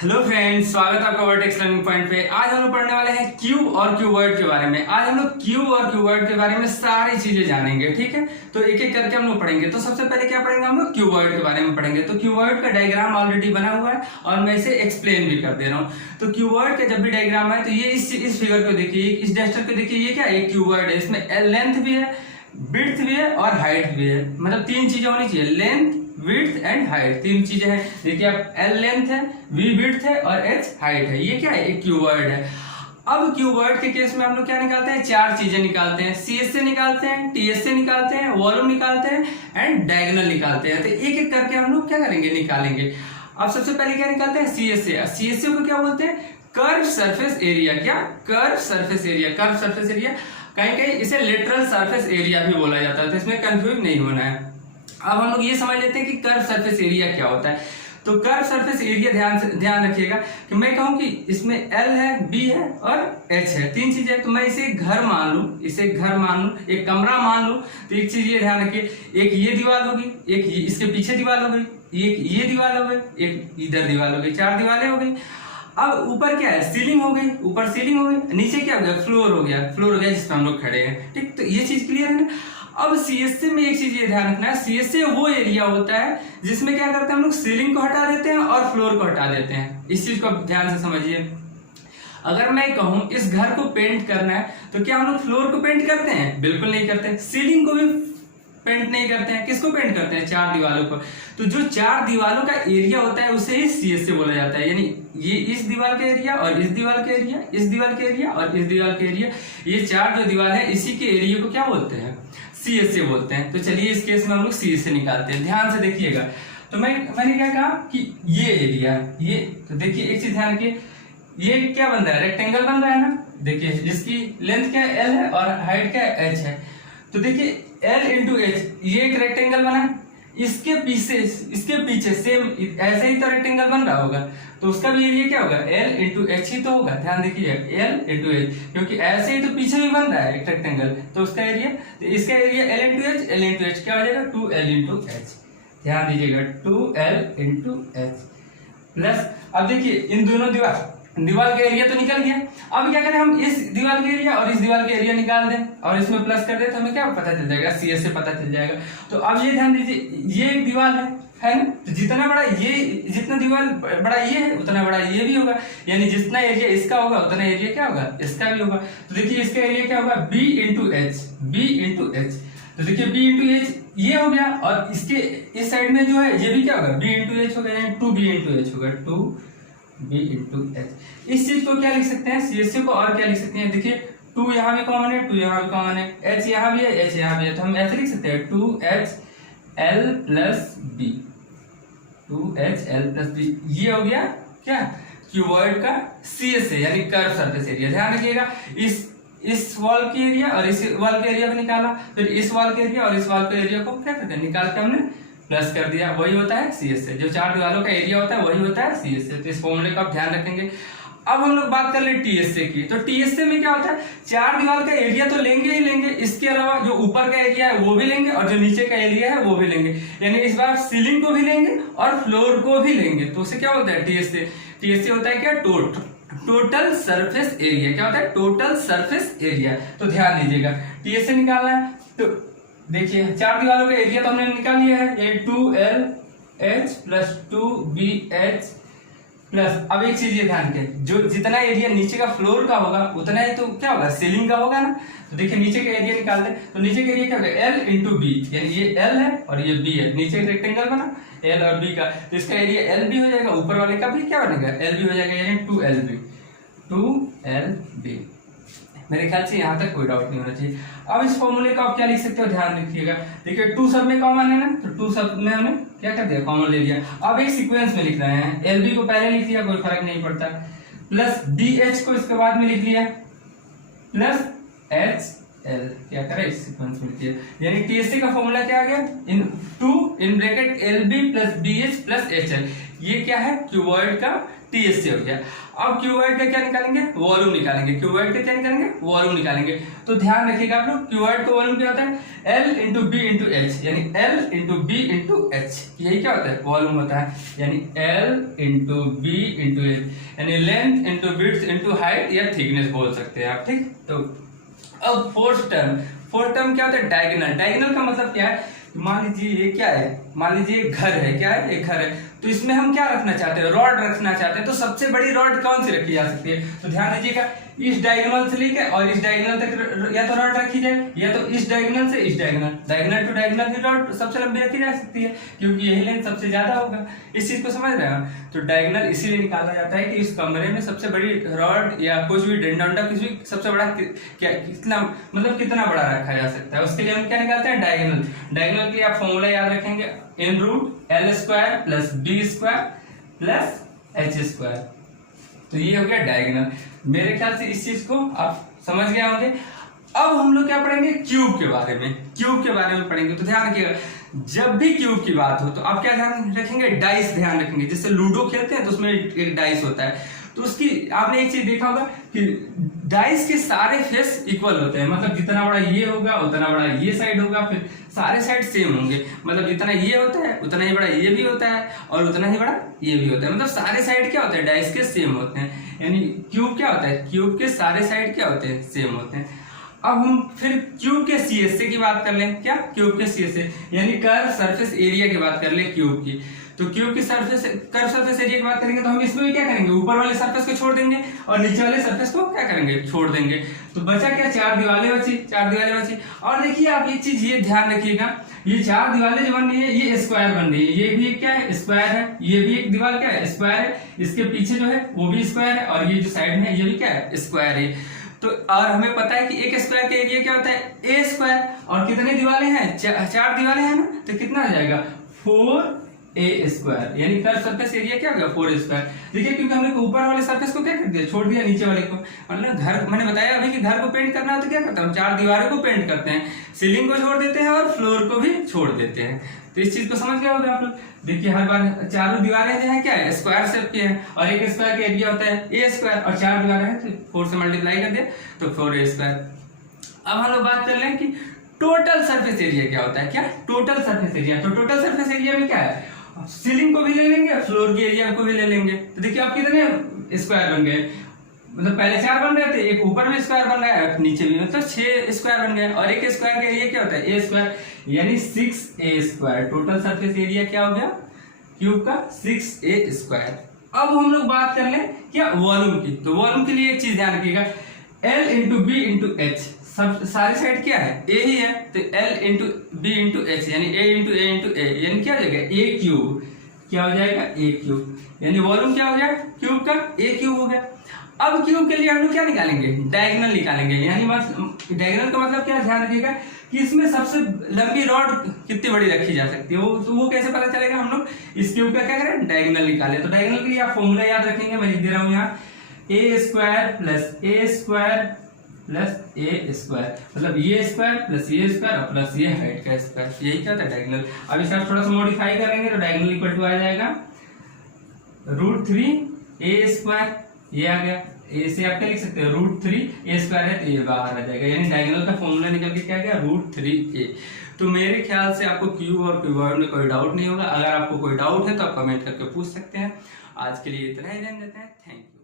Hello friends, स्वागत है आपका वर्टेक्स लर्निंग पॉइंट पे। आज हम लोग पढ़ने वाले हैं क्यूब और क्यूबॉइड के बारे में। आज हम लोग क्यूब और क्यूबॉइड के बारे में सारी चीजें जानेंगे, ठीक है। तो एक एक करके हम लोग पढ़ेंगे। तो सबसे पहले क्या पढ़ेंगे, हम लोग क्यूबॉइड के बारे में पढ़ेंगे। तो क्यूबॉइड का डायग्राम ऑलरेडी बना हुआ है और मैं इसे एक्सप्लेन भी कर दे रहा हूँ। तो क्यूबॉइड का जब भी डायग्राम है तो ये इस फिगर को देखिए, इस डस्टर को देखिए, ये क्या है, एक क्यूबॉइड है। इसमें लेंथ भी है, विड्थ भी है और हाइट भी है। मतलब तीन चीजें होनी चाहिए, लेंथ, विड्थ एंड हाइट, तीन चीजें हैं। देखिए आप, एल लेंथ है, वी विड्थ है और एच हाइट है। ये क्या है, एक क्यूबॉइड है। अब क्यूबॉइड के केस में हम लोग क्या निकालते हैं, चार चीजें निकालते हैं। सीएस से निकालते हैं, टीएस से निकालते हैं, वॉल्यूम निकालते हैं एंड डायगोनल निकालते हैं। तो एक एक करके हम लोग क्या करेंगे, निकालेंगे। अब सबसे पहले क्या निकालते हैं, सीएस से। सीएस को क्या बोलते हैं, कर्व सरफेस एरिया। क्या, curve surface area. Curve surface area, कहीं कहीं इसे लेटरल सरफेस एरिया भी बोला जाता है, तो इसमें कंफ्यूज नहीं होना है। अब हम लोग ये समझ लेते हैं कि कर्व सरफेस एरिया क्या होता है। तो कर्व सरफेस एरिया ध्यान रखिएगा कि मैं कहूं कि इसमें एल है, बी है और एच है, तीन चीजें। तो मैं इसे घर मान लूं, एक कमरा मान लूं। तो एक चीज ये ध्यान रखिए, एक ये दीवार होगी, एक इसके पीछे दीवार हो गई, एक ये दीवार हो गई, एक इधर दीवार हो गई, चार दीवारें हो गई। अब ऊपर क्या है, सीलिंग हो गई, ऊपर सीलिंग हो गई। नीचे क्या हो गया, फ्लोर हो गया जिसमें हम लोग खड़े हैं, ठीक। तो ये चीज क्लियर है ना। अब सीएससी में एक चीज ये ध्यान रखना है, सीएससी वो एरिया होता है जिसमें क्या करते हैं हम लोग, सीलिंग को हटा देते हैं और फ्लोर को हटा देते हैं। इस चीज को आप ध्यान से समझिए। अगर मैं कहूं इस घर को पेंट करना है तो क्या हम लोग फ्लोर को पेंट करते हैं, बिल्कुल नहीं करते। सीलिंग को भी पेंट नहीं करते हैं, किसको पेंट करते हैं, चार दीवारों को। तो जो चार दीवारों का एरिया होता है उसे ही सीएससी बोला जाता है। यानी ये इस दीवार का एरिया और इस दीवार का एरिया, इस दीवार का एरिया और इस दीवार का एरिया, ये चार जो दीवार है इसी के एरिया को क्या बोलते हैं, सीएससी बोलते हैं। तो चलिए इस केस में हम लोग सीएससी निकालते हैं। ध्यान से देखिएगा। तो मैंने क्या कहा कि ये एरिया, ये तो देखिए एक चीज ध्यान रखिए, ये क्या बन रहा है, रेक्टेंगल बन रहा है ना। देखिए जिसकी लेंथ क्या है, एल है और हाइट क्या है, एच है। तो देखिए एल इंटू एच, ये एक रेक्टेंगल बना। इसके पीछे सेम ऐसे ही तो रेक्टेंगल बन रहा होगा, तो उसका भी एरिया क्या होगा, एल इंटू एच ही तो होगा। ध्यान देखिए, एल इंटू एच, क्योंकि ऐसे ही तो पीछे भी बन रहा है एक रेक्टेंगल, तो उसका एरिया, तो इसका एरिया एल इंटू एच क्या हो जाएगा, 2l इंटू एच। ध्यान दीजिएगा, 2l इंटू एच प्लस, अब देखिए इन दोनों दीवार का एरिया तो निकल गया। अब क्या करें, हम इस दीवार के एरिया और इस दीवार के एरिया निकाल दें और इसमें प्लस कर दें तो हमें क्या पता चल जाएगा, सीएस से पता चल जाएगा। तो अब ये ध्यान दीजिए, ये एक दीवार है ना। तो जितना बड़ा ये, जितना दीवार बड़ा ये है उतना बड़ा ये भी होगा। यानी जितना एरिया इसका होगा उतना एरिया क्या होगा, इसका भी होगा। तो देखिए इसका एरिया क्या होगा, बी इंटू एच। तो देखिए बी इंटू एच ये हो गया, और इसके इस साइड में जो है ये भी क्या होगा, बी इंटू एच होगा, यानी 2b इंटू एच होगा, 2b इंटू एच। इस चीज को क्या लिख सकते हैं, सीएससी को और क्या लिख सकते हैं, देखिए 2 यहाँ भी कॉमन है, 2 यहाँ भी कॉमन है, एच यहाँ भी है, एच यहाँ भी है। तो हम ऐसे लिख सकते हैं 2HL plus B, 2HL plus B. ये हो गया क्या, क्यूबॉइड का सीएससी यानी कर्व सरफेस एरिया। ध्यान रखिएगा, इस वॉल के एरिया और इस वॉल के एरिया को निकाला, फिर इस वॉल के एरिया और इस वॉल के एरिया को क्या करते हैं, निकाल के हमने प्लस कर दिया। वही होता है सीएससी, जो चार दीवारों का एरिया होता है वही होता है सीएससी। तो इस फॉर्मूले का आप ध्यान रखेंगे। अब हम लोग बात कर ले टीएससी की। तो टीएससी में क्या होता है, चार दीवार का एरिया तो लेंगे ही लेंगे, इसके अलावा जो ऊपर का एरिया है वो भी लेंगे और जो नीचे का एरिया है वो भी लेंगे। यानी इस बार सीलिंग को भी लेंगे और फ्लोर को भी लेंगे। तो उसे क्या होता है, टीएससी। टीएससी होता है क्या, टोटल सरफेस एरिया। क्या होता है, टोटल सरफेस एरिया। तो ध्यान दीजिएगा, टीएससी निकालना है। तो देखिए चार दीवारों का एरिया तो हमने निकाल लिया है, ये 2LH प्लस 2BH प्लस, अब एक चीज ये ध्यान रखें, जो जितना एरिया नीचे का फ्लोर का होगा उतना ही तो क्या होगा, सीलिंग का होगा ना। तो देखिए नीचे का एरिया निकाल दें, तो नीचे का एरिया क्या होगा, L इंटू बी, यानी ये L है और ये B है। नीचे रेक्टेंगल बना L और B का, तो इसका एरिया L भी हो जाएगा, ऊपर वाले का भी क्या बनेगा, L भी हो जाएगा, यानी 2LB। मेरे ख्याल से यहाँ तक कोई डाउट नहीं होना चाहिए। अब इस फॉर्मूले का आप क्या लिख सकते हो, ध्यान रखिएगा। देखिए 2 सब में कॉमन है ना, तो 2 सब में हमने क्या कर दिया, कॉमन ले लिया। अब एक सीक्वेंस में लिख रहे हैं, LB को पहले लिख लिया, कोई फर्क नहीं पड़ता, प्लस BH को इसके बाद में लिख लिया, प्लस HL, क्या करें इस सीक्वेंस में लिख लिया। यानी टीएससी का फॉर्मूला क्या आ गया, इन 2 in bracket LB plus BH plus HL। ये क्या है, क्यूबॉइड का टीएस से हो गया। अब क्यूबॉइड का क्या निकालेंगे, वॉल्यूम निकालेंगे। क्यूबॉइड का क्या निकालेंगे, वॉल्यूम निकालेंगे। तो ध्यान रखिएगा आप लोग, क्यूबॉइड का वॉल्यूम क्या होता है, L into B into H, यानी L into B into H, यही क्या होता है, वॉल्यूम होता है, यानी L into B into H, यानी length into width into height या थिकनेस बोल सकते हैं आप, ठीक। तो अब फोर्थ टर्म क्या होता है, डायगोनल। डायगोनल का मतलब क्या है, मान लीजिए ये क्या है, मान लीजिए घर है, क्या है, एक घर है, तो इसमें हम क्या रखना चाहते हैं, रॉड रखना चाहते हैं। तो सबसे बड़ी रॉड कौन सी रखी जा सकती है, तो ध्यान दीजिएगा, इस डायगोनल से लेकर और इस डायगोनल तक या तो रॉड रखी जाए, या तो इस डायगोनल से इस डायगोनल, डायगोनल टू डायगोनल की रॉड सबसे लंबी रखी जा सकती है, क्योंकि यही लेंथ सबसे ज्यादा होगा। इस चीज को समझ रहे हैं। तो डायगोनल इसीलिए निकाला जाता है कि इस कमरे में सबसे बड़ी रॉड या कुछ भी डंडा कुछ भी सबसे बड़ा क्या, कितना मतलब कितना बड़ा रखा जा सकता है, उसके लिए हम क्या निकालते हैं, डायगोनल। डायगोनल के लिए आप फॉर्मूला याद रखेंगे, इन root L square plus B square plus H square. तो ये हो गया डायगोनल। मेरे ख्याल से इस चीज को आप समझ गए होंगे। अब हम लोग क्या पढ़ेंगे, क्यूब के बारे में। क्यूब के बारे में पढ़ेंगे। तो ध्यान रखिएगा, जब भी क्यूब की बात हो तो आप क्या ध्यान रखेंगे, डाइस ध्यान रखेंगे। जैसे लूडो खेलते हैं तो उसमें एक डाइस होता है, तो उसकी आपने एक चीज देखा होगा कि डाइस के सारे फेस इक्वल होते हैं, मतलब जितना बड़ा ये होगा उतना बड़ा ये साइड होगा, फिर सारे साइड सेम होंगे, मतलब जितना ये होता है उतना ही बड़ा ये भी होता है और उतना ही बड़ा ये भी होता है, मतलब सारे साइड क्या होते हैं, डाइस के सेम होते हैं। यानी क्यूब क्या होता है, क्यूब के सारे साइड क्या होते हैं, सेम होते हैं। अब हम फिर क्यूब के सीएसए की बात कर लें, क्या, क्यूब के सीएसए यानी कर्व सरफेस एरिया की बात कर लें क्यूब की। तो क्यूब की सरफेस कर्व सरफेस एरिया की बात करेंगे तो हम इसमें भी क्या करेंगे, ऊपर वाले सरफेस को छोड़ देंगे और नीचे वाले सरफेस को क्या करेंगे, छोड़ देंगे। तो बचा क्या, चार दीवारें बची। और देखिए आप एक चीज ये ध्यान रखिएगा, ये चार दीवारें जो बन रही है ये स्क्वायर बन रही है, ये भी क्या है, स्क्वायर है, ये भी एक दीवार क्या है, स्क्वायर है, इसके पीछे जो है वो भी स्क्वायर है और ये जो साइड में है ये भी क्या है, स्क्वायर है। तो और हमें पता है कि एक स्क्वायर का एरिया क्या होता है, ए स्क्वायर, और कितनी दीवारें हैं, चार दीवारें हैं ना, तो कितना आ जाएगा, 4a स्क्वायर, यानी कर्व सरफेस एरिया क्या हो गया, 4 स्क्वायर। देखिए क्योंकि हमने ऊपर वाले सरफेस को क्या कर दिया, छोड़ दिया नीचे वाले को। मतलब घर, मैंने बताया अभी कि घर को पेंट करना हो तो क्या करता हूँ, चार दीवारों को पेंट करते हैं, सीलिंग को छोड़ देते हैं और फ्लोर को भी छोड़ देते हैं। तो इस चीज को समझ गए होंगे आप लोग। देखिए हर बार चारों दीवारें जो है क्या है, स्क्वायर शेप की है, और एक स्क्वायर का एरिया होता है ए स्क्वायर, और चार दीवारें हैं तो 4 से मल्टीप्लाई कर दिया तो 4a स्क्वायर। अब हम लोग बात कर लें कि टोटल सरफेस एरिया क्या होता है, क्या, टोटल सरफेस एरिया। तो टोटल सरफेस एरिया में क्या है, सीलिंग को भी ले लेंगे, फ्लोर के एरिया को भी ले लेंगे। तो देखिए आप कितने स्क्वायर बन गए, मतलब पहले 4 बन रहे थे, एक ऊपर भी स्क्वायर बन रहा है नीचे भी, मतलब 6 स्क्वायर बन गए। और एक स्क्वायर का एरिया क्या होता है, ए स्क्वायर, यानी 6a square. Total surface area क्या हो गया क्यूब का, 6a स्क्वायर। अब हम लोग बात कर लें क्या, वॉल्यूम की। तो वॉल्यूम के लिए एक चीज ध्यान रखिएगा, L into B into H, सब सारी साइड क्या है, ए ही है, तो L into B into H, यानी A into A into A, यानी क्या हो जाएगा, ए क्यूब, क्या हो जाएगा, ए क्यूब, यानी वॉल्यूम क्या हो गया क्यूब का, ए क्यूब हो गया। अब क्यूब के लिए हम लोग क्या निकालेंगे, डायगोनल निकालेंगे, यानी डायगोनल का मतलब क्या, ध्यान रखिएगा कि इसमें सबसे लंबी रॉड कितनी बड़ी रखी जा सकती है, वो कैसे पता चलेगा, हम लोग इस क्यूब का क्या करें, डायगोनल निकाले। तो डायगोनल के लिए आप फॉर्मूला याद रखेंगे, मैं लिख दे रहा हूँ यहाँ, ए स्क्वायर प्लस ए स्क्वायर प्लस ए स्क्वायर, मतलब ये स्क्वायर प्लस ये स्क्वायर प्लस ये हाइट का स्क्वायर, यही क्या होता है डायगोनल। अब इसे आप थोड़ा सा मॉडिफाई करेंगे तो डायगोनल इक्वल टू आ जाएगा √3a स्क्वायर, ये आ गया, इसे आप क्या लिख सकते हैं, √3a स्क्वायर है तो ये बाहर आ जाएगा, यानी डायगोनल का फॉर्मूला निकल के क्या गया, √3a। तो मेरे ख्याल से आपको क्यूब और क्यूबॉइड में कोई डाउट नहीं होगा। अगर आपको कोई डाउट है तो आप कमेंट करके पूछ सकते हैं। आज के लिए इतना ही, ध्यान देते हैं, थैंक यू।